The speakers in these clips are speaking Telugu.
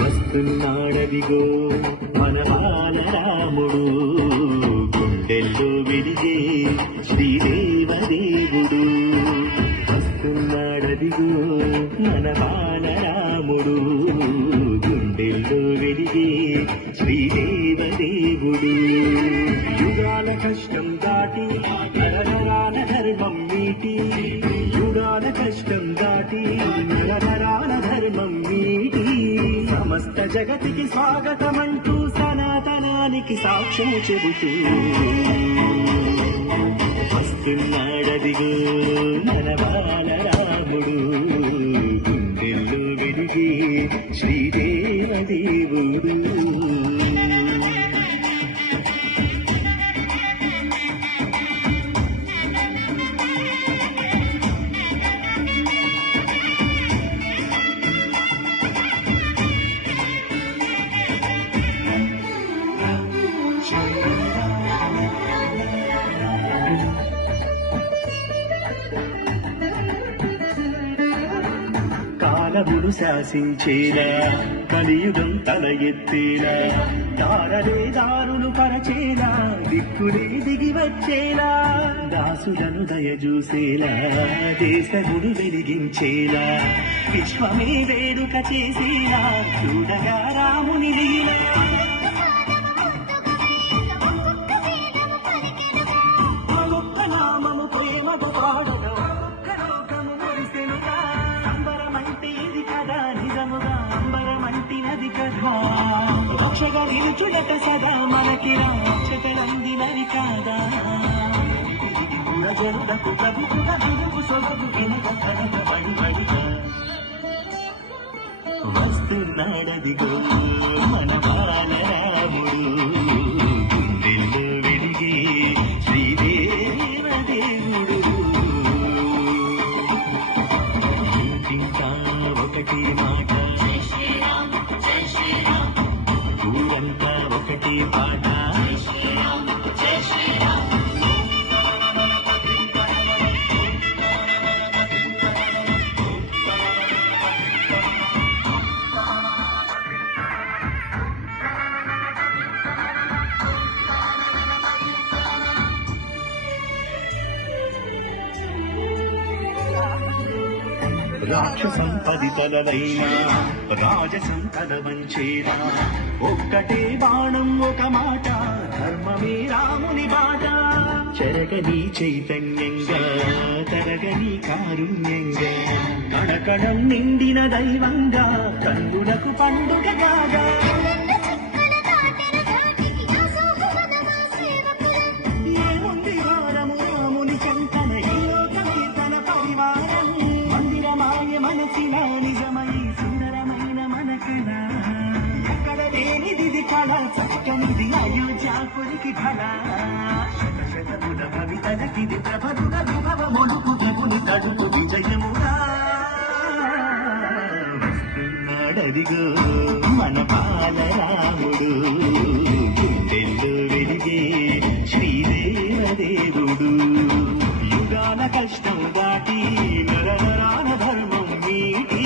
వస్తున్నాడదిగో మన బాలరాముడు, గుండెల్లో వెలిగే శ్రీదేవదేవుడు. వస్తున్నాడదిగో మన బాలరాముడు, గుండెల్లో వెలిగే శ్రీదేవదేవుడు. యుగాల కష్టం దాటి నరనరాల ధర్మం మీటి, యుగాల కష్టం దాటి నరనరాల ధర్మం మీటి, సమస్త జగతికి స్వాగతమంటూ సనాతనానికి సాక్ష్యం చెబుతూ వస్తున్నాడదిగో మన బాలరాముడు, గుండెల్లో వెలిగే శ్రీదేవదేవుడు. కాలమును శాసించేలా కలియుగం తల ఎత్తేలా, దారలే దారులు పరచేలా దిక్కులే దిగి వచ్చేలా, దాసులను దయజూసేలా దేశమును వెలిగించేలా, విశ్వమే వేడుక చేసేలా చూడగా రాముని లీలా. నామము ప్రేమద పాడగా లోకము మురిసెనుగా, అంబరమంటే ఇది కదా నిజముగా, అంబరమంటినది కదా, రక్షగా నిలుచుడట సదా మనకి రక్షకలందినది కాదా, జనులకు ప్రభుత్వ గురువు సొగగు బడిబడిగా వస్తున్నాడదిగో మన బాలరాముడు, గుండెల్లో వెలిగే శ్రీదేవదేవుడు. ఇంకా ఒకటి మాట, ఊరంతా ఒకటి పాట, రాక్షసం పది తలవైనా రాజసం తల వంచేనా, ఒక్కటే బాణం ఒక మాట, ధర్మమే రాముని బాట, చెరగని చైతన్యంగా తరగని కారుణ్యంగా, కణకణం నిండిన దైవంగా కన్నులకు పండుగ కాగా, ఏముంది వారము రాముని చెంతన ఈ లోకమే తన పరివారం, మందిరమాయ మనసిన నిజమై సుందరమైన మనకన, ఎక్కడ లేనిది కళ చక్కనిది అయోధ్యాపురికి ఫల, శతశతముల భవితలకిది ప్రభదుల విభవములుకు జగుని తడుపు విజయముగా. వస్తున్నాడదిగో మన బాలరాముడు, గుండెల్లో వెలిగే శ్రీదేవదేవుడు. యుగాల కష్టం దాటి నరనరాల ధర్మం మీటి,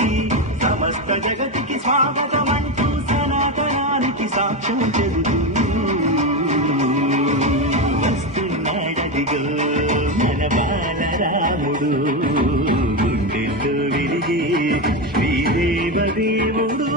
సమస్త జగతికి స్వాగతమంటూ సనాతనానికి సాక్ష్యం చెబుతూ వస్తున్నాడదిగో మన బాలరాముడు, గుండెల్లో వెలిగే శ్రీదేవదేవుడు.